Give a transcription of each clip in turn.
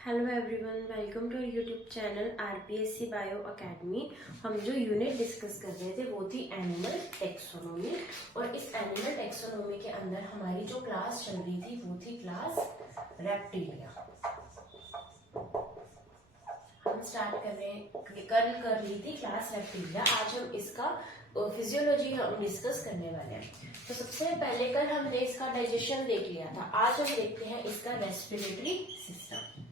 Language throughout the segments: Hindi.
Hello everyone, welcome to YouTube channel RPSC bio academy. हम जो यूनिट डिस्कस कर रहे थे वो थी एनिमल टेक्सोनोमी। और इस एनिमल टेक्सोनोमी के अंदर हमारी जो क्लास चल रही थी वो थी क्लास रेप्टिलिया। हम स्टार्ट कर रही थी क्लास रेप्टिलिया। आज हम इसका फिजियोलॉजी हम डिस्कस करने वाले हैं। तो सबसे पहले कल हमने इसका डाइजेशन देख लिया था। आज हम देखते हैं इसका रेस्पिरेटरी सिस्टम।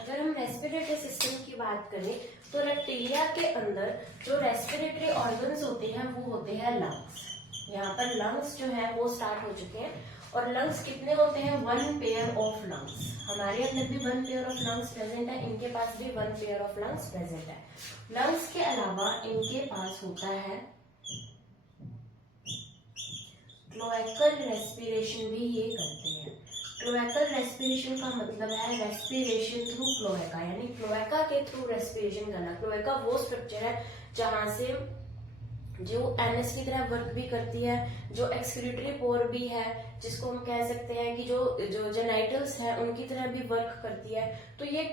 अगर हम रेस्पिरेटरी सिस्टम की बात करें तो रेप्टिलिया के अंदर जो रेस्पिरेटरी ऑर्गन्स होते हैं वो होते हैं लंग्स। यहाँ पर लंग्स जो है वो स्टार्ट हो चुके हैं। और लंग्स कितने होते हैं? 1 पेयर ऑफ लंग्स। हमारे अंदर भी 1 पेयर ऑफ लंग्स प्रेजेंट है, इनके पास भी 1 पेयर ऑफ लंग्स प्रेजेंट है। लंग्स के अलावा इनके पास होता है क्लोएकल रेस्पिरेशन भी ये करते हैं। क्लोएकल रेस्पिरेशन का मतलब है रेस्पिरेशन थ्रू क्लोएका, यानी क्लोएका के थ्रू रेस्पिरेशन करना। क्लोएका वो स्ट्रक्चर है जहां से जो एनएस की तरह वर्क भी करती है, जो एक्सक्रीटरी पोर भी है, जिसको हम कह सकते हैं कि जो जेनाइटल्स है उनकी तरह भी वर्क करती है। तो ये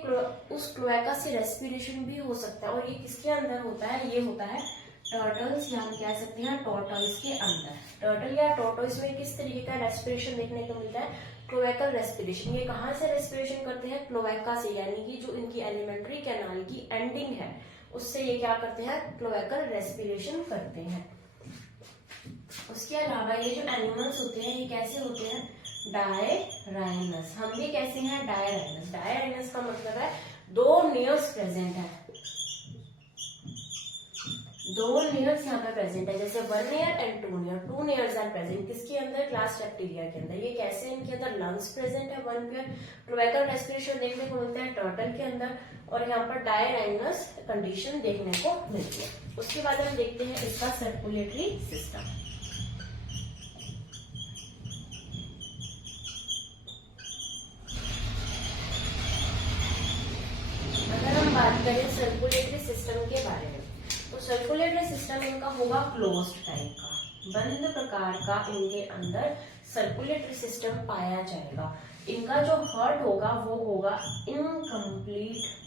उस क्लोएका से रेस्पिरेशन भी हो सकता है। और ये किसके अंदर होता है? ये होता है टर्टल्स, या हम कह सकते हैं टॉर्टोइस के अंदर। टर्टल या टॉर्टोइस में किस तरीके का रेस्पिरेशन देखने को मिलता है? Cloacal respiration. ये कहां से रेस्पिरेशन करते हैं? क्लोएका से, यानी कि जो इनकी एलिमेंट्री कैनाल की एंडिंग है उससे ये क्या करते हैं? क्लोएकल रेस्पिरेशन करते हैं। उसके अलावा ये जो एनिमल्स होते हैं ये कैसे होते हैं? डायराइनस। हम ये कैसे हैं? डायराइनस। डायराइनस का मतलब है 2 नेयर्स प्रेजेंट है। 2 नेयर्स यहाँ पे प्रेजेंट है, जैसे 1 nare and 2 nare. 2 nares are present किसके अंदर? क्लास रेप्टिलिया के अंदर। ये कैसे? इनके अंदर लंग्स प्रेजेंट है 1 पेयर। क्लोएकल रेस्पिरेशन देखने को मिलता है टर्टल के अंदर। और यहाँ पर डायराइनस कंडीशन देखने को मिलती है। उसके बाद हम देखते हैं इसका सर्कुलेटरी सिस्टम। अगर हम बात करें सर्कुलेटरी सिस्टम के बारे में तो सर्कुलेटरी सिस्टम इनका होगा क्लोज्ड टाइप का, बंद प्रकार का। इनके अंदर सर्कुलेटरी सिस्टम पाया जाएगा। इनका जो हार्ट होगा वो होगा इनकम्प्लीट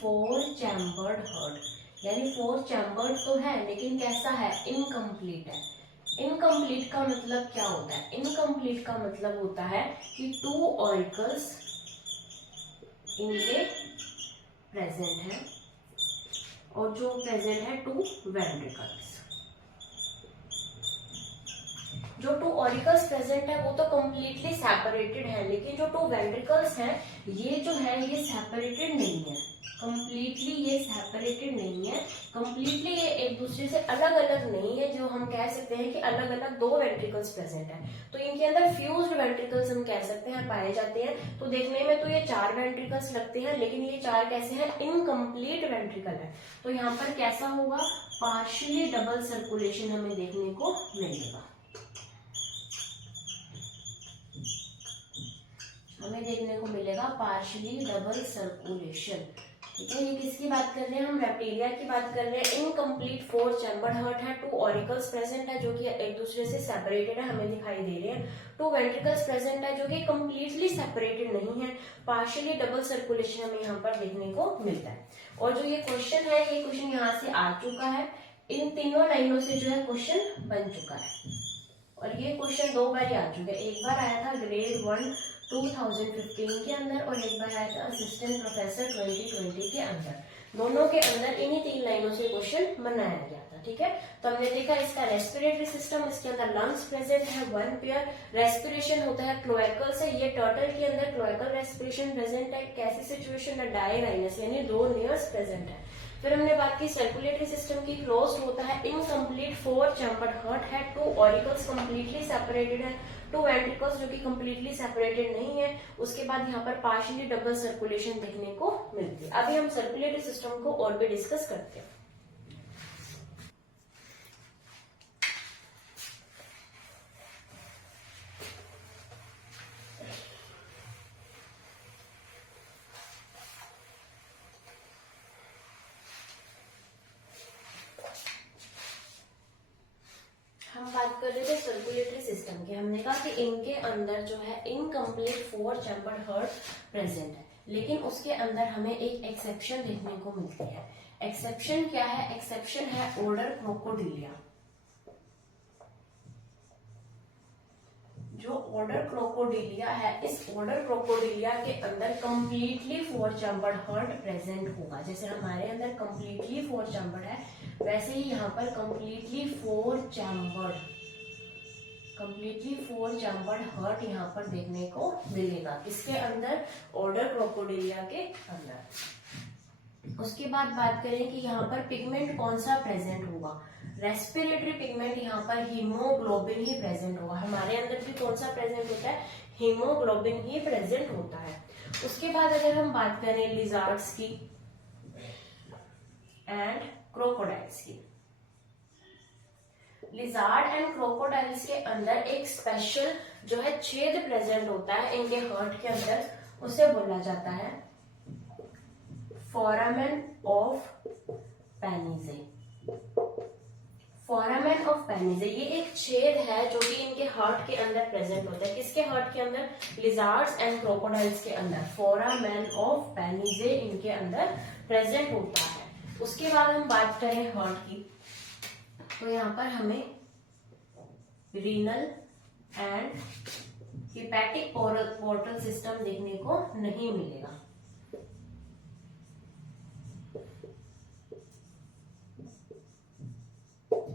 4 चैम्बर्ड हार्ट, यानी 4 चैम्बर्ड तो है लेकिन कैसा है? इनकम्प्लीट है। इनकम्प्लीट का मतलब क्या होता है? इनकम्प्लीट का मतलब होता है कि 2 ऑरिकल्स इनके प्रेजेंट है और जो प्रेजेंट है 2 वेंट्रिकल्स। जो 2 ऑरिकल्स प्रेजेंट है वो तो कम्प्लीटली सेपरेटेड है, लेकिन जो 2 वेंट्रिकल्स हैं ये जो है ये सेपरेटेड नहीं है। कम्प्लीटली ये सेपरेटेड नहीं है, कम्प्लीटली ये एक दूसरे से अलग अलग नहीं है। जो हम कह सकते हैं कि अलग अलग 2 वेंट्रिकल्स प्रेजेंट है, तो इनके अंदर फ्यूज्ड वेंट्रिकल्स हम कह सकते हैं पाए जाते हैं। तो देखने में तो ये 4 वेंट्रिकल्स लगते हैं, लेकिन ये 4 कैसे हैं? इनकम्प्लीट वेंट्रिकल है। तो यहाँ पर कैसा होगा? पार्शियली डबल सर्कुलेशन हमें देखने को मिलेगा। हमें देखने को मिलेगा पार्शियली डबल सर्कुलेशन। ठीक है, ये किसकी बात कर रहे हैं? हम रेप्टिलिया की बात कर रहे हैं। इनकम्प्लीट 4 चैम्बर्ड हार्ट है, 2 ऑरिकल्स प्रेजेंट है जो कि एक दूसरे से सेपरेटेड है, हमें दिखाई दे रहे हैं। 2 वेंट्रिकल्स प्रेजेंट है जो कि कम्प्लीटली सेपरेटेड नहीं है। पार्शियली डबल सर्कुलेशन हमें यहाँ पर देखने को मिलता है। और जो ये क्वेश्चन है ये क्वेश्चन यहाँ से आ चुका है। इन तीनों लाइनों से जो है क्वेश्चन बन चुका है। और ये क्वेश्चन 2 बार आ चुका है। एक बार आया था ग्रेड 1 2015 के अंदर और एक बार आया था असिस्टेंट प्रोफेसर 2020 के अंदर। दोनों के अंदर इन्हीं 3 लाइनों से क्वेश्चन बनाया गया था। ठीक है, तो हमने देखा इसका रेस्पिरेटरी सिस्टम, इसके अंदर लंग्स प्रेजेंट है 1 पेयर। रेस्पिरेशन होता है क्लोएकल से। ये टर्टल के अंदर क्लोएकल रेस्पिरेशन प्रेजेंट है। कैसी सिचुएशन है? डायराइनस, यानी 2 नेयर्स प्रेजेंट है। फिर हमने बात की सर्कुलेटरी सिस्टम की। क्लोज्ड होता है, इनकम्प्लीट 4 चैम्बर्ड हार्ट है, 2 ऑरिकल्स कम्प्लीटली सेपरेटेड है, 2 वेंट्रिकल्स जो कि कम्प्लीटली सेपरेटेड नहीं है। उसके बाद यहाँ पर पार्शियली डबल सर्कुलेशन देखने को मिलती है। अभी हम सर्कुलेटरी सिस्टम को और भी डिस्कस करते हैं। हमने कहा कि इनके अंदर जो है इनकम्प्लीट 4 चैम्बर्ड हार्ट प्रेजेंट है, लेकिन उसके अंदर हमें एक एक्सेप्शन देखने को मिलती है। एक्सेप्शन क्या है? एक्सेप्शन है ऑर्डर क्रोकोडिलिया। जो ऑर्डर क्रोकोडिलिया है, इस ऑर्डर क्रोकोडिलिया के अंदर कंप्लीटली 4 चैम्बर्ड हार्ट प्रेजेंट होगा। जैसे हमारे अंदर कंप्लीटली 4 चैम्बर्ड है, वैसे ही यहाँ पर कंप्लीटली 4 चैम्बर्ड हार्ट यहाँ पर देखने को मिलेगा। किसके अंदर? ऑर्डर क्रोकोडिलिया के अंदर। उसके बाद बात करें कि यहाँ पर पिगमेंट कौन सा प्रेजेंट होगा। रेस्पिरेटरी पिगमेंट यहाँ पर हीमोग्लोबिन ही प्रेजेंट होगा। हमारे अंदर भी कौन सा प्रेजेंट होता है? हीमोग्लोबिन ही प्रेजेंट होता है। उसके बाद अगर हम बात करें लिजार्ड्स की एंड क्रोकोडाइल्स की, लिजार्ड एंड क्रोकोडाइल्स के अंदर एक स्पेशल जो है छेद प्रेजेंट होता है इनके हार्ट के अंदर, उसे बोला जाता है फोरामेन ऑफ पेनिजे। फोरामेन ऑफ पेनिजे ये एक छेद है जो कि इनके हार्ट के अंदर प्रेजेंट होता है। किसके हार्ट के अंदर? लिजार्ड्स एंड क्रोकोडाइल्स के अंदर फोरामेन ऑफ पेनिजे इनके अंदर प्रेजेंट होता है। उसके बाद हम बात करें हार्ट की, तो यहाँ पर हमें renal and hepatic portal system देखने को नहीं मिलेगा।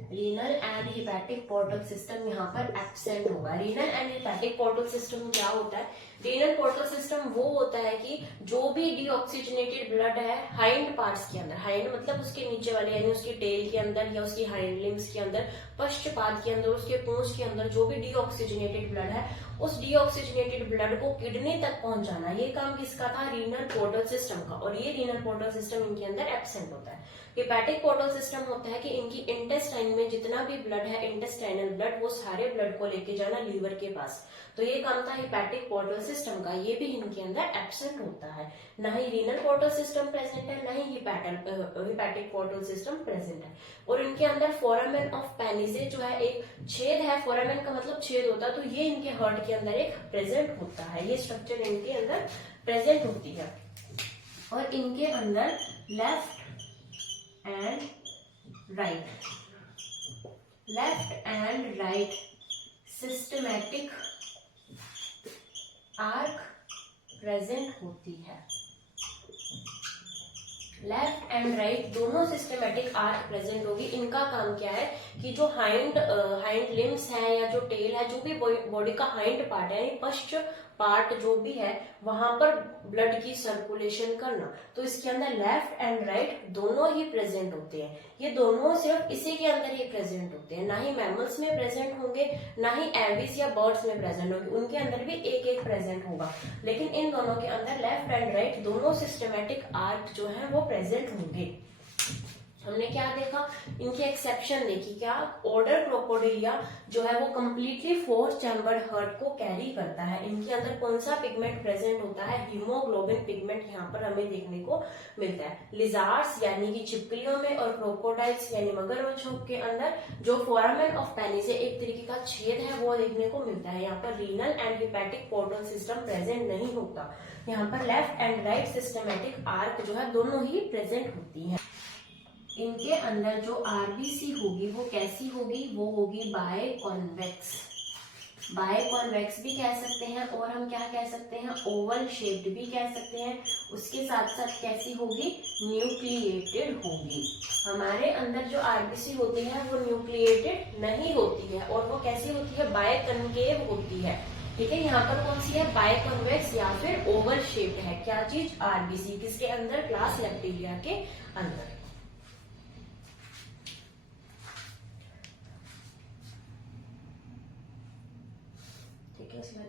Renal and hepatic portal system यहाँ पर एब्सेंट होगा। Renal and hepatic portal system क्या होता है? रीनल पोर्टल सिस्टम वो होता है कि जो भी डीऑक्सीजनेटेड ब्लड है हाइंड पार्ट्स के अंदर, हाइंड मतलब उसके नीचे वाले यानी उसकी टेल के अंदर या उसकी हाइंड लिम्स के अंदर, पश्चपाद के अंदर, उसके पूंछ के अंदर जो भी डीऑक्सीजनेटेड ब्लड है, उस डीऑक्सीजनेटेड ब्लड को किडनी तक पहुंचाना, ये काम किसका था? रीनल पोर्टल सिस्टम का। और ये रीनल पोर्टल सिस्टम इनके अंदर एब्सेंट होता है। हिपैटिक पोर्टल सिस्टम होता है कि इनकी इंटेस्टाइन में जितना भी ब्लड है, इंटेस्टाइनल ब्लड, वो सारे ब्लड को लेके जाना लीवर के पास। तो ये काम था हिपैटिक पोर्टल सिस्टम का, ये भी इनके अंदर एब्सेंट होता है। ना ही रीनल पोर्टल सिस्टम प्रेजेंट है, ना ही हिपैटिक पोर्टल सिस्टम प्रेजेंट है। और इनके अंदर फोरामेन ऑफ पेनिजे जो है एक छेद है, फोरामेन का मतलब छेद होता है, तो ये इनके हार्ट के अंदर एक प्रेजेंट होता है। ये स्ट्रक्चर इनके अंदर प्रेजेंट होती है। और इनके अंदर left and right systematic arc present होती है। लेफ्ट एंड राइट दोनों सिस्टमैटिक आर्क प्रेजेंट होगी। इनका काम क्या है कि जो हाइंड लिम्स है या जो टेल है, जो भी बॉडी का हाइंड पार्ट है यानी पश्च पार्ट जो भी है, वहां पर ब्लड की सर्कुलेशन करना। तो इसके अंदर लेफ्ट एंड राइट दोनों ही प्रेजेंट होते हैं। ये दोनों सिर्फ इसी के अंदर ही प्रेजेंट होते हैं, ना ही मैमल्स में प्रेजेंट होंगे, ना ही एविस या बर्ड्स में प्रेजेंट होंगे। उनके अंदर भी एक एक प्रेजेंट होगा, लेकिन इन दोनों के अंदर लेफ्ट एंड राइट दोनों सिस्टमैटिक आर्क जो है वो प्रेजेंट होंगे। हमने क्या देखा? इनकी एक्सेप्शन देखी। क्या? ऑर्डर क्रोकोडिलिया जो है वो कंप्लीटली 4 चैम्बर्ड हार्ट को कैरी करता है। इनके अंदर कौन सा पिगमेंट प्रेजेंट होता है? हीमोग्लोबिन पिगमेंट यहाँ पर हमें देखने को मिलता है। लिजार्ड्स यानी कि छिपकलियों में और क्रोकोडाइल्स यानी मगरमच्छों के अंदर जो फोरामेन ऑफ पेनिजे एक तरीके का छेद है वो देखने को मिलता है। यहाँ पर renal and hepatic portal system present नहीं होता। यहाँ पर left and right systematic arc जो है दोनों ही प्रेजेंट होती है। इनके अंदर जो आरबीसी होगी वो कैसी होगी? वो होगी बायकॉन्वेक्स। बायकॉन्वेक्स भी कह सकते हैं, और हम क्या कह सकते हैं? ओवल शेप्ड भी कह सकते हैं। उसके साथ साथ कैसी होगी? न्यूक्लिएटेड होगी। हमारे अंदर जो आरबीसी होती है वो न्यूक्लिएटेड नहीं होती है, और वो कैसी होती है? बायकनकेव होती है। ठीक है, यहाँ पर कौन सी है? बायकॉन्वेक्स या फिर ओवल शेप्ड है। क्या चीज? आरबीसी। किसके अंदर? क्लास लेप्टिलिया के अंदर।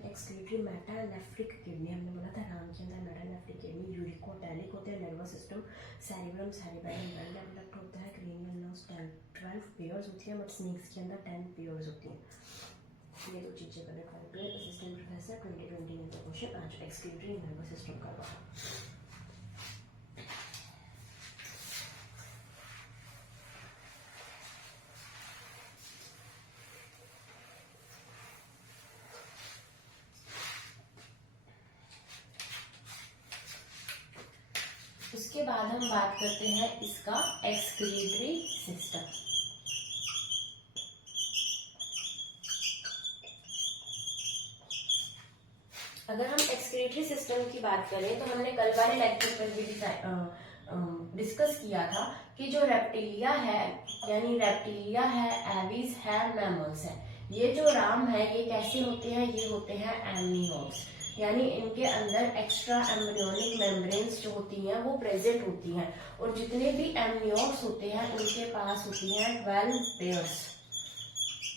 एक्सक्रीटरी मेटानेफ्रिक किडनी, हमने बोला था नाम के अंदर मेटानेफ्रिक किडनी, यूरिकोटैलिक होते हैं, nervous system cerebrum cerebellum well developed होता है, क्रेनियल नर्व्स 12 पेयर्स होती है, बट स्नेक्स के अंदर 10 पेयर्स होती हैं। ये दो चीजें कनेक्ट करके असिस्टेंट प्रोफेसर 2020 में क्वेश्चन आज एक्सक्रीटरी नर्वस सिस्टम करवा। उसके बाद हम बात करते हैं इसका एक्सक्रीटरी सिस्टम। अगर हम एक्सक्रीटरी सिस्टम की बात करें तो हमने कल वाले लेक्चर पर भी डिस्कस किया था कि जो रेप्टिलिया है, यानी रेप्टिलिया है, एविस है, मैमल्स है, ये जो राम है ये कैसे होते हैं, ये होते हैं एमनियोट्स, यानी इनके अंदर एक्स्ट्रा एम्ब्रियोनिक मेम्ब्रेन्स जो होती हैं वो प्रेजेंट होती हैं। और जितने भी एमनियोट्स होते हैं उनके पास होती हैं 12 pairs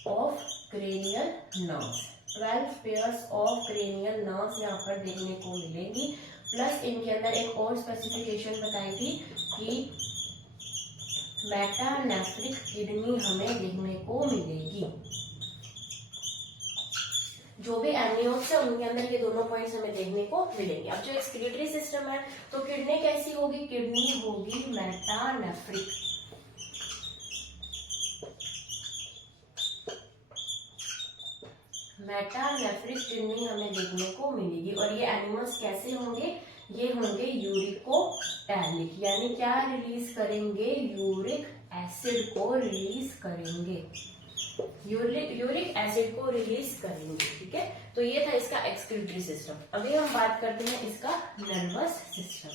of cranial nerves. 12 pairs of cranial nerves यहाँ पर देखने को मिलेंगी। प्लस इनके अंदर एक और स्पेसिफिकेशन बताई थी कि मेटानेफ्रिक किडनी हमें देखने को मिलेगी। जो भी एमनियोट्स है उनके अंदर ये दोनों पॉइंट्स हमें देखने को मिलेंगे। अब जो एक्सक्रीटरी सिस्टम है तो किडनी कैसी होगी, किडनी होगी मेटानेफ्रिक। मेटानेफ्रिक किडनी हमें देखने को मिलेगी। और ये एनिमल्स कैसे होंगे, ये होंगे यूरिकोटैलिक, यानी क्या रिलीज करेंगे, यूरिक एसिड को रिलीज करेंगे, यूरिक एसिड को रिलीज करेंगे। ठीक है, तो ये था इसका एक्सक्रीटरी सिस्टम। अभी हम बात करते हैं इसका नर्वस सिस्टम।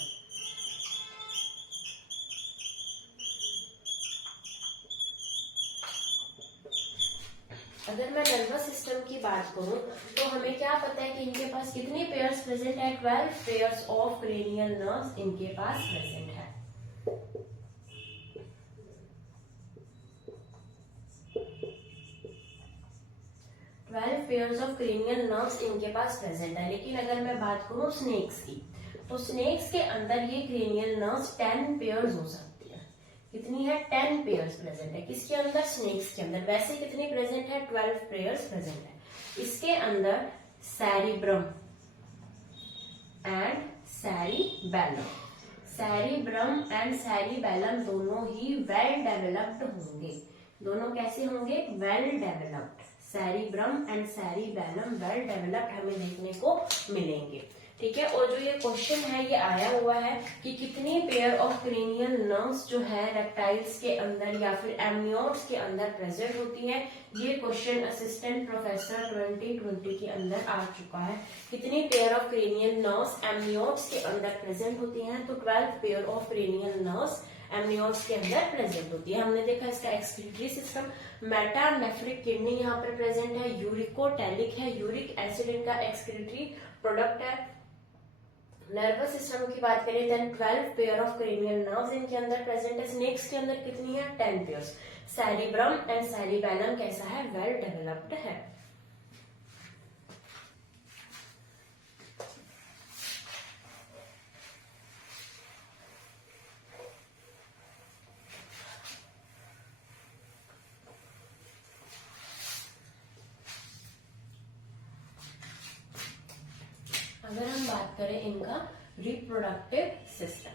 अगर मैं नर्वस सिस्टम की बात करूं तो हमें क्या पता है कि इनके पास कितने पेयर्स प्रेजेंट है, 12 पेयर्स ऑफ क्रेनियल नर्व्स इनके पास प्रेजेंट है। 12 पेयर्स ऑफ क्रेनियल नर्व्स इनके पास प्रेजेंट है। लेकिन अगर मैं बात करूं स्नेक्स की, तो स्नेक्स के अंदर ये क्रेनियल नर्व्स 10 पेयर्स हो सकती है। कितनी है, 10 पेयर्स प्रेजेंट है। किसके अंदर, स्नेक्स के अंदर। वैसे कितनी प्रेजेंट है, 12 पेयर्स प्रेजेंट है। इसके अंदर cerebrum and cerebellum, cerebrum and cerebellum दोनों ही वेल डेवलप्ड होंगे। दोनों कैसे होंगे, well developed. Cerebrum and cerebellum well developed हमें देखने को मिलेंगे। ठीक है, और जो ये क्वेश्चन है ये आया हुआ है कि कितनी पेयर ऑफ क्रेनियल नर्व्स जो है रेप्टाइल्स के अंदर या फिर एमनियोट्स के अंदर प्रेजेंट होती है। ये क्वेश्चन असिस्टेंट प्रोफेसर 2020 के अंदर आ चुका है। कितनी pair of cranial nerves amniotes के अंदर प्रेजेंट होती हैं, तो 12 pair of cranial nerves amniotes के अंदर प्रेजेंट होती है। हमने देखा इसका एक्सक्रीटरी सिस्टम। मेटानेफ्रिक किडनी यहाँ पर प्रेजेंट है, यूरिकोटैलिक है, यूरिक एसिड इनका एक्सक्रीटरी प्रोडक्ट है। नर्वस सिस्टम की बात करें then 12 pair of cranial nerves इनके अंदर प्रेजेंट है। स्नेक्स के अंदर कितनी है, 10 पेयर्स। सेरिब्रम एंड सेरिबेलम कैसा है, वेल डेवलप्ड है। अगर हम बात करें इनका रिप्रोडक्टिव सिस्टम,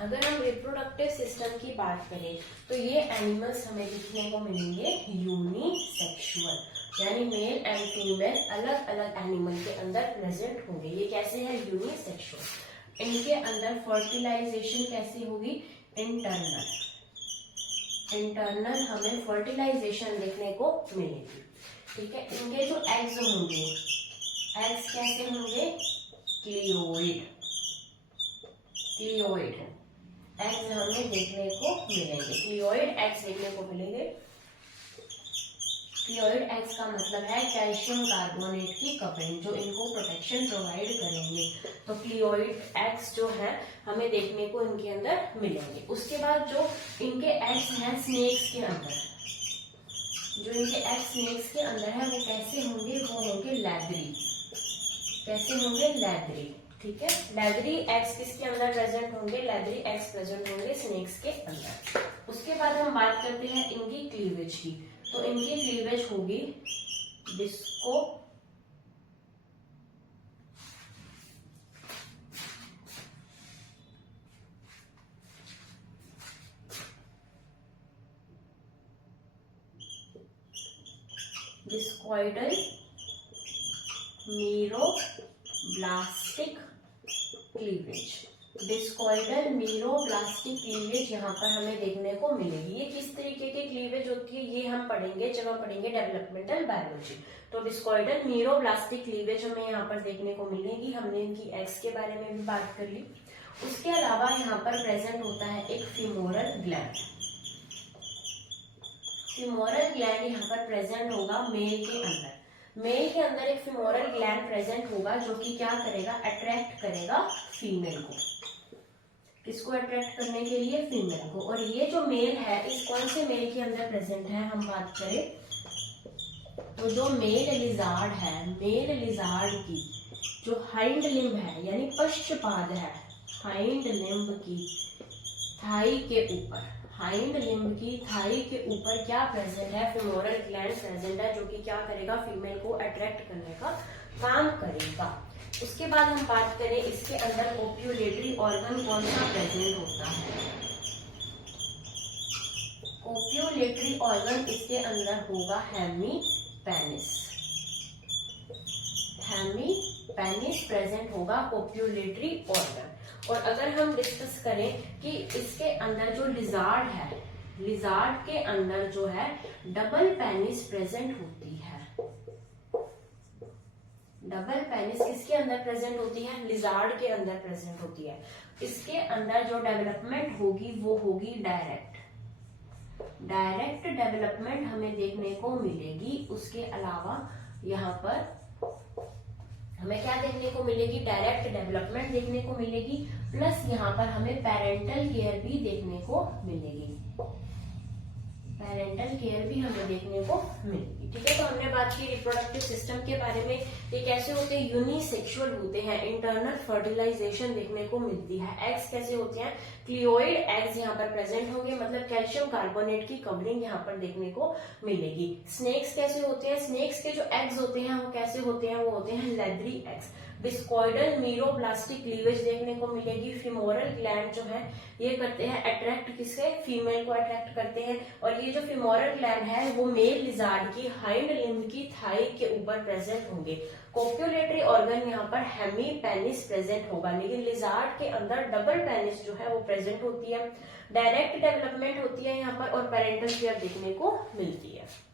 अगर हम रिप्रोडक्टिव सिस्टम की बात करें तो ये एनिमल्स हमें देखने को मिलेंगे यूनिसेक्सुअल, यानी मेल एंड फीमेल अलग अलग एनिमल के अंदर प्रेजेंट होंगे। ये कैसे है, यूनिसेक्सुअल। इनके अंदर फर्टिलाइजेशन कैसी होगी, इंटरनल। इंटरनल हमें फर्टिलाइजेशन देखने को मिलेगी। ठीक है, इनके जो एग्स होंगे, एग्स कैसे होंगे, क्लियोइड। क्लियोइड एग्स हमें देखने को मिलेंगे, क्लियोइड एग्स देखने को मिलेंगे। क्लियोइड एग्स का मतलब है कैल्शियम कार्बोनेट की कवरिंग जो इनको प्रोटेक्शन प्रोवाइड करेंगे। तो क्लियोइड एग्स जो है हमें देखने को इनके अंदर मिलेंगे। उसके बाद जो इनके एग्स हैं स्नेक्स के अंदर, जो इनके एग्स स्नेक्स के अंदर है वो कैसे होंगे, वो होंगे लैदरी। कैसे होंगे, लैदरी। ठीक है, लैदरी एग्स किसके अंदर प्रेजेंट होंगे, लैदरी एग्स प्रेजेंट होंगे स्नेक्स के अंदर। उसके बाद हम बात करते हैं इनकी क्लीवेज की, तो इनकी क्लीवेज होगी disco discoidal meroblastic cleavage. Discoidal meroblastic cleavage यहाँ पर हमें देखने को मिलेगी। ये किस तरीके की क्लीवेज होती है ये हम पढ़ेंगे जब हम पढ़ेंगे डेवलपमेंटल बायोलॉजी। तो डिस्कॉइडल मीरोब्लास्टिक क्लीवेज हमें यहाँ पर देखने को मिलेगी। हमने इनकी एक्स के बारे में भी बात कर ली। उसके अलावा यहाँ पर प्रेजेंट होता है एक फीमोरल ग्लैंड। फीमोरल ग्लैंड यहाँ पर प्रेजेंट होगा मेल के अंदर। मेल के अंदर एक फीमोरल ग्लैंड प्रेजेंट होगा जो कि क्या करेगा, अट्रैक्ट करेगा फीमेल को। किसको अट्रैक्ट करने के लिए, फीमेल को। और ये जो मेल है इस कौन से मेल के अंदर प्रेजेंट है, हम बात करें तो जो मेल लिजार्ड है, मेल लिजार्ड की जो हाइंड लिम्ब है यानी पश्चपाद है, हाइंड लिम्ब की थाई के ऊपर, हाइंड लिम्ब की थाई के ऊपर क्या प्रेजेंट है, फीमोरल ग्लैंड प्रेजेंट है जो कि क्या करेगा, फीमेल को अट्रैक्ट करने का काम करेगा। उसके बाद हम बात करें इसके अंदर ओप्यूलेटरी ऑर्गन कौन सा प्रेजेंट होता है। ओप्यूलेटरी ऑर्गन इसके अंदर होगा हेमीपेनिस। हेमीपेनिस प्रेजेंट होगा ओप्यूलेटरी ऑर्गन। और अगर हम डिस्कस करें कि इसके अंदर जो लिजार्ड है, लिजार्ड के अंदर जो है डबल पेनिस प्रेजेंट होती है। डबल पेनिस किसके अंदर प्रेजेंट होती है, लिजार्ड के अंदर प्रेजेंट होती है। इसके अंदर जो डेवलपमेंट होगी वो होगी डायरेक्ट, डायरेक्ट डेवलपमेंट हमें देखने को मिलेगी। उसके अलावा यहाँ पर हमें क्या देखने को मिलेगी, डायरेक्ट डेवलपमेंट देखने को मिलेगी, प्लस यहाँ पर हमें पेरेंटल केयर भी देखने को मिलेगी। पेरेंटल केयर भी हमें देखने को मिलेगी। ठीक है, तो हमने बात की रिप्रोडक्टिव सिस्टम के बारे में। ये कैसे होते हैं, यूनिसेक्सुअल होते हैं, इंटरनल फर्टिलाइजेशन देखने को मिलती है। एग्स कैसे होते हैं, क्लियोइड एग्स यहाँ पर प्रेजेंट होंगे, मतलब कैल्शियम कार्बोनेट की कवरिंग यहाँ पर देखने को मिलेगी। स्नेक्स कैसे होते हैं, स्नेक्स के जो एग्स होते हैं वो कैसे होते हैं, वो होते हैं leathery eggs. Discoidal meroblastic cleavage देखने को मिलेगी। फीमोरल ग्लैंड जो है ये करते हैं अट्रैक्ट, किसे, फीमेल को अट्रैक्ट करते हैं। और ये जो फीमोरल ग्लैंड है वो मेल लिजार्ड की हाइंड लिम्ब की थाई के ऊपर प्रेजेंट होंगे। कोप्युलेटरी ऑर्गन यहाँ पर हेमीपेनिस प्रेजेंट होगा, लेकिन लिजार्ड के अंदर डबल पेनिस जो है वो प्रेजेंट होती है। डायरेक्ट डेवलपमेंट होती है यहाँ पर और पेरेंटल केयर देखने को मिलती है।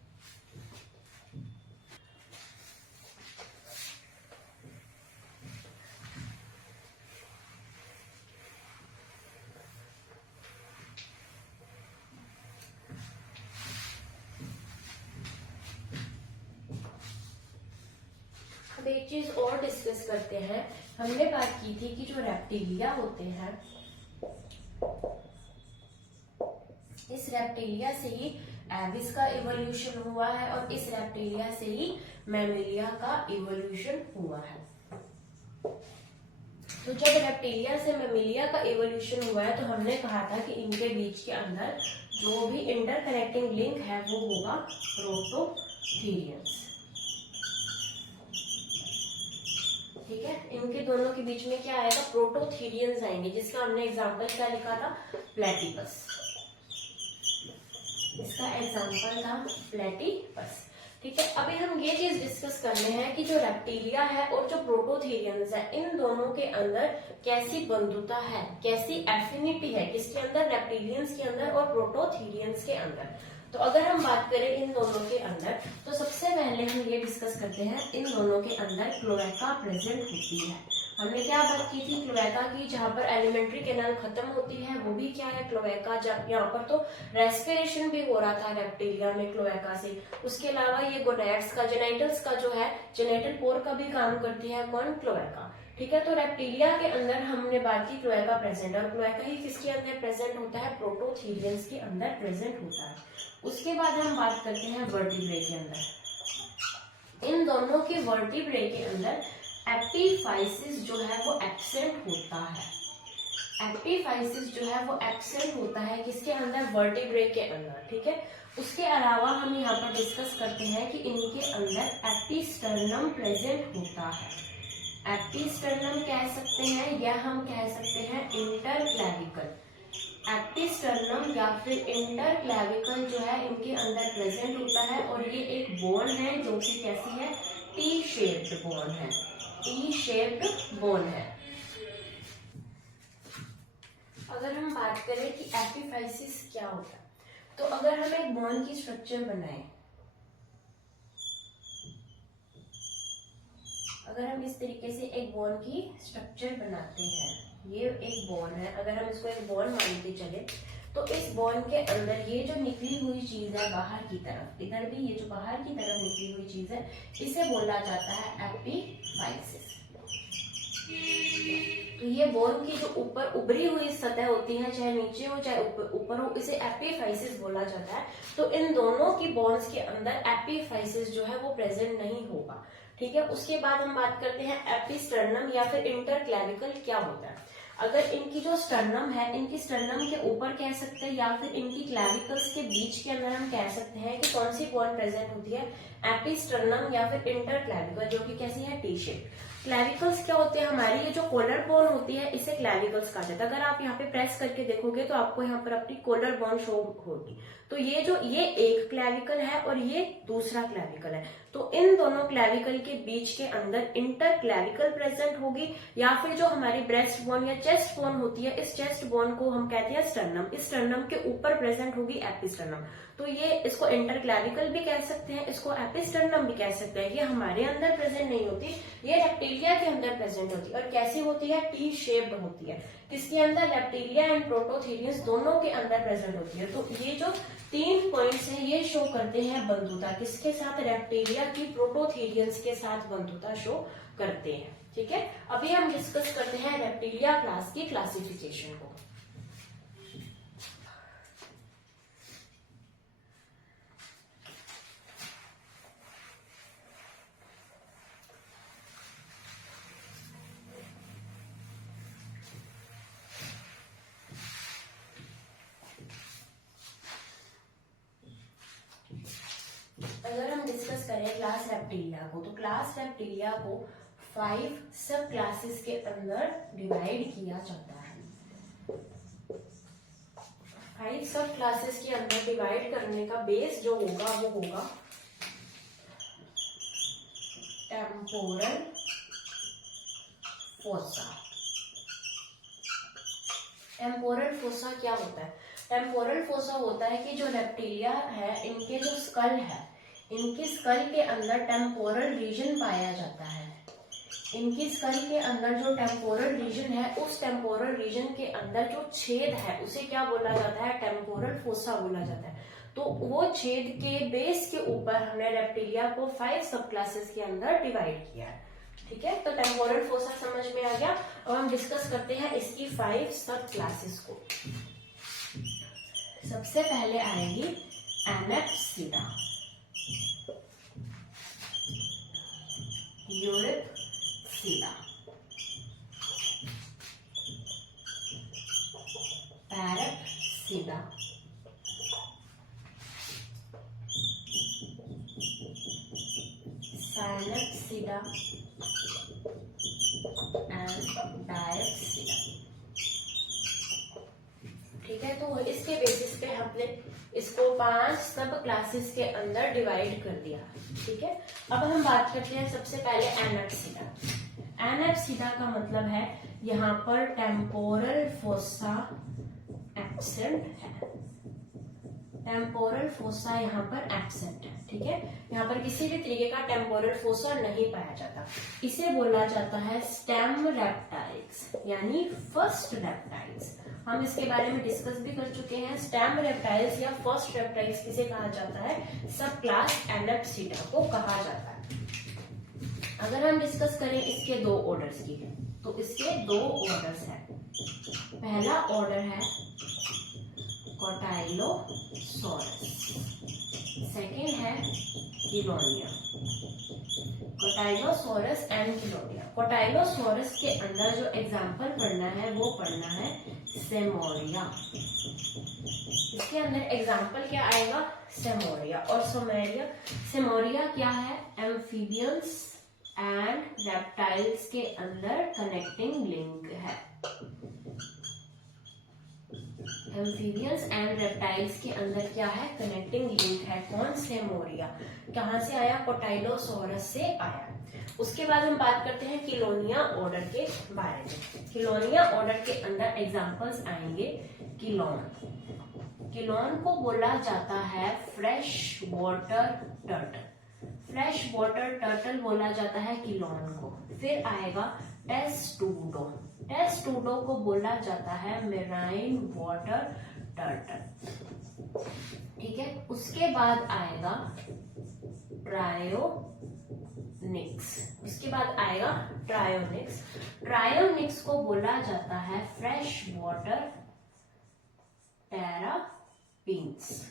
अब एक चीज और डिस्कस करते हैं। हमने बात की थी कि जो रेप्टिलिया होते हैं, इस रेप्टिलिया से ही एविस का इवोल्यूशन हुआ है और इस रेप्टिलिया से ही मैमेलिया का इवोल्यूशन हुआ है। तो जब रेप्टिलिया से मैमेलिया का इवोल्यूशन हुआ है तो हमने कहा था कि इनके बीच के अंदर जो भी इंटरकनेक्टिंग लिंक है वो होगा प्रोटोथीरियंस। ठीक है, इनके दोनों के बीच में क्या आएगा, प्रोटोथीरियंस आएंगे, जिसका हमने एग्जांपल क्या लिखा था, प्लेटिपस। इसका एग्जांपल था प्लेटिपस। ठीक है, अभी हम ये चीज डिस्कस करने हैं कि जो रेप्टिलिया है और जो प्रोटोथीरियंस है, इन दोनों के अंदर कैसी बंधुता है, कैसी एफिनिटी है, किसके अंदर, रेप्टिलियंस के अंदर और प्रोटोथीरियंस के अंदर। तो अगर हम बात करें इन दोनों के अंदर, तो सबसे पहले हम ये डिस्कस करते हैं इन दोनों के अंदर क्लोएका प्रेजेंट होती है। हमने क्या बात की थी, क्लोएका की, जहां पर एलिमेंट्री कैनाल खत्म होती है वो भी क्या है, क्लोएका। जब यहाँ पर तो रेस्पिरेशन भी हो रहा था रेप्टिलिया में क्लोएका से। उसके अलावा ये गोनैड्स का, जेनाइटल्स का जो है, जेनाइटल पोर का भी काम करती है कौन, क्लोएका। ठीक है, तो रेप्टिलिया के अंदर हमने बात की क्लोएका प्रेजेंट, और क्लोएका ही किसके अंदर प्रेजेंट होता है, प्रोटोथीरियंस के अंदर प्रेजेंट होता है। उसके बाद हम बात करते हैं वर्टिब्रे के अंदर। इन दोनों के वर्टिब्रे के अंदर एपिफाइसिस जो है वो एब्सेंट होता है। एपिफाइसिस जो है वो एब्सेंट होता है किसके अंदर, वर्टिब्रे के अंदर। ठीक है, उसके अलावा हम यहाँ पर डिस्कस करते हैं कि इनके अंदर एपिस्टर्नम प्रेजेंट होता है। एपिस्टर्नम कह सकते हैं या हम कह सकते हैं इंटरक्लैविकल। एपिस्टर्नम या फिर इंटरक्लैविकल जो है इनके अंदर प्रेजेंट होता है और ये एक बोन है जो कि कैसी है, टी शेप्ड बोन है, टी शेप्ड बोन है। अगर हम बात करें कि एपिफाइसिस क्या होता है, तो अगर हम एक बोन की स्ट्रक्चर बनाएं, अगर हम इस तरीके से एक बोन की स्ट्रक्चर बनाते हैं, ये एक बोन है, अगर हम इसको एक बोन मानते चले, तो इस बोन के अंदर ये जो निकली हुई चीज है बाहर की तरफ, इधर भी ये जो बाहर की तरफ निकली हुई चीज है, इसे बोला जाता है एपिफाइसिस। तो ये बोन की जो ऊपर उभरी हुई सतह होती है, चाहे नीचे हो चाहे ऊपर हो, इसे एपिफाइसिस बोला जाता है। तो इन दोनों की बोन्स के अंदर एपिफाइसिस जो है वो प्रेजेंट नहीं होगा, ठीक है। उसके बाद हम बात करते हैं एपिस्टर्नम या फिर इंटरक्लेविकल क्या होता है। अगर इनकी जो स्टर्नम है, इनकी स्टर्नम के ऊपर कह सकते हैं या फिर इनकी क्लैविकल्स के बीच के अंदर हम कह सकते हैं कि कौन सी बोन प्रेजेंट होती है, एपिस्टर्नम या फिर इंटरक्लेविकल, जो कि कैसी है, टी शेप। क्लैविकल्स क्या होते हैं, हमारी ये जो कोलर बोन होती है इसे क्लैविकल्स कहा जाता है। अगर आप यहाँ पे प्रेस करके देखोगे तो आपको यहाँ पर अपनी कोलर बोन शो होगी। तो ये एक क्लैविकल है और ये दूसरा क्लैविकल है। तो इन दोनों क्लैविकल के बीच के अंदर इंटर क्लैविकल प्रेजेंट होगी, या फिर जो हमारी ब्रेस्ट बोन या चेस्ट बोन होती है, इस चेस्ट बोन को हम कहते हैं स्टर्नम, इस स्टर्नम के ऊपर प्रेजेंट होगी एपिस्टर्नम। तो ये इसको इंटरक्लैविकल भी कह सकते हैं, इसको एपिस्टर्नम भी कह सकते हैं। ये हमारे अंदर प्रेजेंट नहीं होती, ये रेप्टिलिया के अंदर प्रेजेंट होती है। और कैसी होती है, टी शेप्ड होती है। किसके अंदर, रेप्टिलिया एंड प्रोटोथेरियंस दोनों के अंदर प्रेजेंट होती है। तो ये जो 3 पॉइंट्स हैं ये शो करते हैं बंधुता, किसके साथ, रेप्टिलिया की प्रोटोथेरियंस के साथ बंधुता शो करते हैं, ठीक है। अभी हम डिस्कस करते हैं रेप्टिलिया क्लास की क्लासिफिकेशन को। अगर हम डिस्कस करें क्लास रेप्टिलिया को, तो क्लास रेप्टिलिया को 5 सब क्लासेस के अंदर डिवाइड किया जाता है। 5 सब क्लासेस के अंदर डिवाइड करने का बेस जो होगा वो होगा टेम्पोरल फोसा। टेम्पोरल फोसा क्या होता है, टेम्पोरल फोसा होता है कि जो रेप्टिलिया है, इनके जो स्कल है, इनके स्कल के अंदर टेम्पोरल रीजन पाया जाता है। इनकी स्कल के अंदर जो टेम्पोरल रीजन है, उस टेम्पोरल रीजन के अंदर जो छेद है उसे क्या बोला जाता है, टेम्पोरल फोसा बोला जाता है। तो वो छेद के बेस के ऊपर हमने रेप्टिलिया को 5 सब क्लासेस के अंदर डिवाइड किया है, ठीक है। तो टेम्पोरल फोसा समझ में आ गया। अब हम डिस्कस करते हैं इसकी 5 सब क्लासेस को। सबसे पहले आएगी एनेप्सिडा, यूरिप्सिडा, पैराप्सिडा, साइनेप्सिडा एंड डायप्सिडा, ठीक है। तो इसके बेसिस पे हमने इसको 5 सब क्लासेस के अंदर डिवाइड कर दिया, ठीक है। अब हम बात करते हैं सबसे पहले एनेप्सिडा। एनेप्सिडा का मतलब है यहाँ पर टेम्पोरल फोसा एब्सेंट है, टेम्पोरल फोसा यहाँ पर एब्सेंट है, ठीक है। यहाँ पर किसी भी तरीके का टेम्पोरल फोसा नहीं पाया जाता। इसे बोला जाता है स्टेम रेप्टाइल्स, यानी फर्स्ट रेप्टाइल्स। हम इसके बारे में डिस्कस भी कर चुके हैं। स्टेम रेप्टाइल्स या फर्स्ट रेप्टाइल्स किसे कहा जाता है, सब क्लास एनेप्सिडा को कहा जाता है। अगर हम डिस्कस करें इसके 2 ऑर्डर्स की, तो इसके 2 ऑर्डर्स हैं। पहला ऑर्डर है कोटाइलोसॉरस, सेकेंड है किलोनिया। कोटाइलोसॉरस एंड किलोनिया। कोटाइलोसॉरस के अंदर जो एग्जाम्पल पढ़ना है वो पढ़ना है सेमोरिया। इसके अंदर एग्जाम्पल क्या आएगा, सेमोरिया। और सेमोरिया क्या है, एम्फीबियंस एंड रेप्टाइल्स के अंदर कनेक्टिंग लिंक है। एम्फीबियंस एंड रेप्टाइल्स के अंदर क्या है, कनेक्टिंग लिंक है। कौन से, मोरिया। कहाँ से आया, कोटाइलोसोरस से आया। उसके बाद हम बात करते हैं किलोनिया ऑर्डर के बारे में। किलोनिया ऑर्डर के अंदर एग्जांपल्स आएंगे किलोन। किलोन को बोला जाता है fresh water turtle. Fresh water turtle बोला जाता है किलोन को। फिर आएगा टेस्टूडो। टेस्टूडो को बोला जाता है मेराइन वाटर टर्टल। ठीक है। उसके बाद आएगा ट्रायोनिक्स। उसके बाद आएगा ट्रायोनिक्स। ट्रायोनिक्स को बोला जाता है फ्रेश वाटर टेरापिन्स।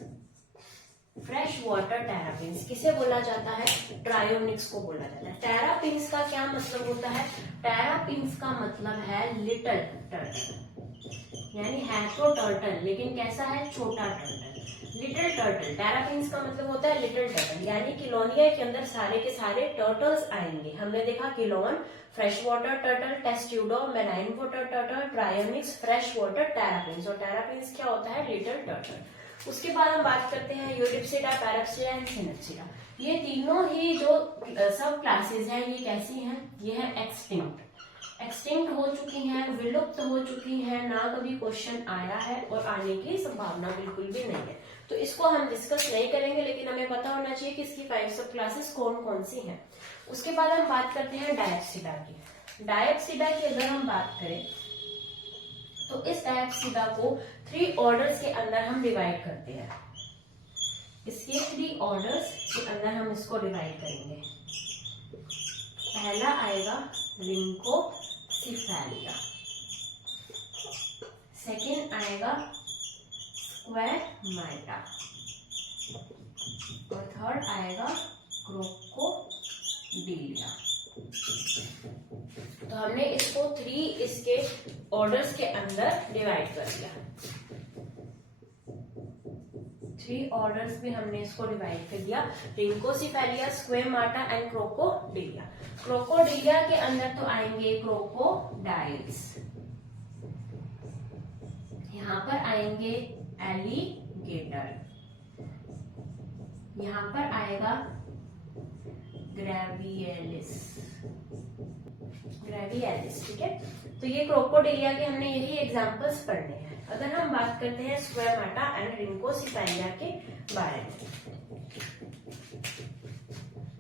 फ्रेश वाटर टेरापिन्स किसे बोला जाता है, ट्रायोनिक्स को बोला जाता है। टेरापिन्स का क्या मतलब होता है, टेरापिन्स का मतलब है लिटिल टर्टल, यानी है तो टर्टल लेकिन कैसा है, छोटा टर्टल, लिटिल टर्टल। टेरापिन्स का मतलब होता है लिटिल टर्टल, यानी किलोनिया के अंदर सारे के सारे टर्टल्स आएंगे। हमने देखा Chelone, fresh water turtle, testudo, marine water turtle, trionyx, fresh water terrapins. और टेरापिन्स क्या होता है, लिटिल टर्टल। उसके बाद हम बात करते हैं यूरिप्सिडा, पैराप्सिडा एंड सिनेप्सिडा। ये तीनों ही जो सब क्लासेस हैं ये कैसी हैं, ये है एक्सटिंक्ट। एक्सटिंक्ट हो चुकी हैं, विलुप्त हो चुकी हैं, ना कभी क्वेश्चन आया है और आने की संभावना बिल्कुल भी नहीं है, तो इसको हम डिस्कस नहीं करेंगे, लेकिन हमें पता होना चाहिए कि इसकी 5 सब क्लासेस कौन कौन सी हैं। उसके बाद हम बात करते हैं डायप्सिडा की। डायप्सिडा की अगर हम बात करें तो इस डायप्सिडा को 3 ऑर्डर्स के अंदर हम डिवाइड करते हैं। इसके 3 ऑर्डर्स के अंदर हम इसको डिवाइड करेंगे। पहला आएगा रिंकोसिफेलिया, सेकेंड आएगा स्क्वेमाटा और थर्ड आएगा क्रोकोडिलिया। तो हमने इसको 3 इसके ऑर्डर्स के अंदर डिवाइड कर दिया। 3 ऑर्डर्स में हमने इसको डिवाइड कर दिया, रिंकोसिफेलिया, स्क्वेमाटा एंड क्रोकोडिलिया। क्रोकोडिलिया के अंदर तो आएंगे क्रोकोडाइल्स, यहाँ पर आएंगे एलिगेटर, यहाँ पर आएगा ग्रेवियलिस। ठीक है। तो ये क्रोकोडिलिया के हमने यही एग्जांपल्स पढ़ने हैं। अगर हम बात करते हैं स्क्वेमाटा एंड रिंकोसिफेलिया के बारे में,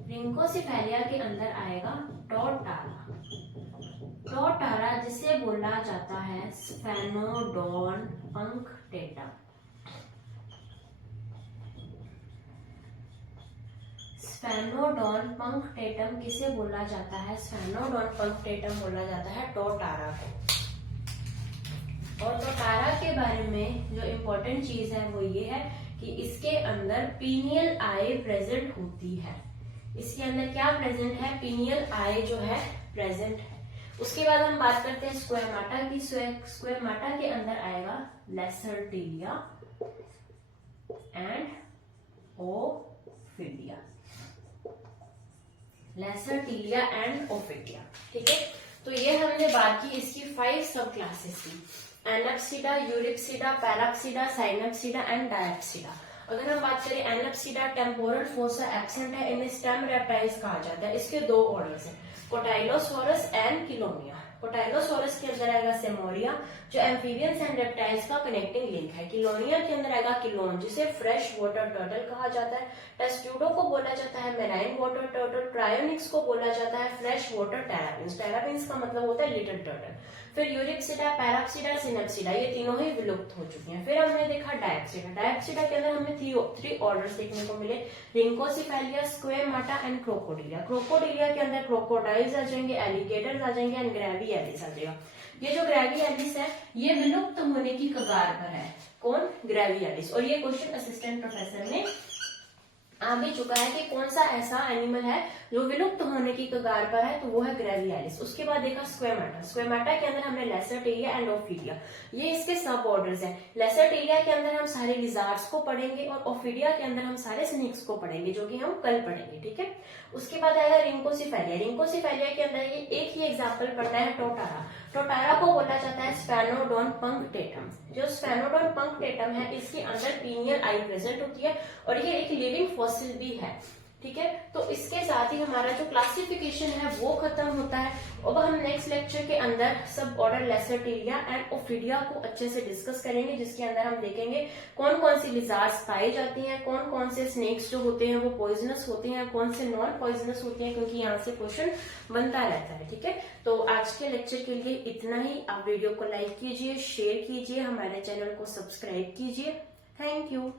रिंकोसिफेलिया के अंदर आएगा टोटारा। टोटारा जिसे बोला जाता है स्फेनोडोन पंक्टेटम। स्फेनोडोन पंक्टेटम किसे बोला जाता है, स्फेनोडोन पंक्टेटम बोला जाता है टोटारा को। और टोटारा के बारे में जो इम्पोर्टेंट चीज है वो ये है कि इसके अंदर पीनियल आई प्रेजेंट होती है। इसके अंदर क्या प्रेजेंट है, पीनियल आई जो है प्रेजेंट है। उसके बाद हम बात करते हैं स्क्वेमाटा की। स्क्वेमाटा के अंदर आएगा लेसर्टिलिया एंड ओफिडिया। लेसर्टिलिया एंड ओफिडिया, ठीक है। तो ये हमने बात की इसकी 5 सब क्लासेस की, एनप्सिडा, यूरिप्सिडा, पैराप्सिडा, साइनप्सिडा एंड डायप्सिडा। अगर हम बात करें एनप्सिडा, टेम्पोरल फोसा एब्सेंट है, इन्हें स्टेम रेप्टाइल्स कहा जाता है। इसके 2 ऑर्डर्स हैं, कोटाइलोसोरस एंड किलोनिया। कोटाइलोसोरस के अंदर आएगा सेमोरिया जो एम्फीबियंस एंड रेप्टाइल्स का कनेक्टिंग लिंक है। किलोनिया के अंदर आएगा किलोन जिसे फ्रेश वाटर टर्टल कहा जाता है। टेस्ट्यूडो को बोला जाता है मेराइन वाटर टर्टल। ट्रायोनिक्स को बोला जाता है फ्रेश वाटर टेरापिन्स। टेरापिन्स का मतलब होता है लिटिल टर्टल। फिर यूरिप्सिडा, पैराप्सिडा, सिनेप्सिडा ये तीनों ही विलुप्त हो चुके हैं। फिर हमने देखा डायप्सिडा। डायप्सिडा के अंदर हमें 3 ऑर्डर्स देखने को मिले, रिंकोसिफेलिया, स्क्वेमाटा एंड क्रोकोडिलिया। क्रोकोडिलिया के अंदर क्रोकोडाइल्स आ जाएंगे, एलिगेटर्स आ जाएंगे एंड ग्रेवियलिस आ जाएगा। ये जो ग्रेवियलिस है ये विलुप्त होने की कगार पर है। कौन, ग्रेवियलिस। और ये क्वेश्चन असिस्टेंट प्रोफेसर ने आ भी चुका है कि कौन सा ऐसा एनिमल है जो विलुप्त होने की कगार पर है, तो वो है ग्रेवियालिस। उसके बाद देखा स्क्वेमाटा। स्क्वेमाटा के अंदर हमने लेसरटेरिया एंड ओफिडिया, ये इसके सब ऑर्डर्स हैं। लेसरटेरिया के अंदर हम सारे लिजार्ड्स को पढ़ेंगे और ओफिडिया के अंदर हम सारे स्नेक्स को पढ़ेंगे, जो कि हम कल पढ़ेंगे, ठीक है। उसके बाद आएगा रिंकोसिफेलिया। रिंकोसिफेलिया के अंदर ये एक ही एग्जाम्पल पढ़ना है, टोटारा। टोटारा को बोला जाता है स्पैनोडोन पंक्टेटम। जो स्पैनोडोन पंक्टेटम है, इसके अंदर पीनियल आई प्रेजेंट होती है और ये एक लिविंग फॉसिल भी है, ठीक है। तो इसके साथ ही हमारा जो क्लासिफिकेशन है वो खत्म होता है। अब हम नेक्स्ट लेक्चर के अंदर सब ऑर्डर लेसरटेरिया एंड ओफिडिया को अच्छे से डिस्कस करेंगे, जिसके अंदर हम देखेंगे कौन कौन सी लिजार्ड्स पाई जाती हैं, कौन कौन से स्नेक्स जो होते हैं वो पॉइजनस होते हैं, कौन से नॉन पॉइजनस होते हैं, क्योंकि यहाँ से क्वेश्चन बनता रहता है, ठीक है। तो आज के लेक्चर के लिए इतना ही। आप वीडियो को लाइक कीजिए, शेयर कीजिए, हमारे चैनल को सब्सक्राइब कीजिए। Thank you.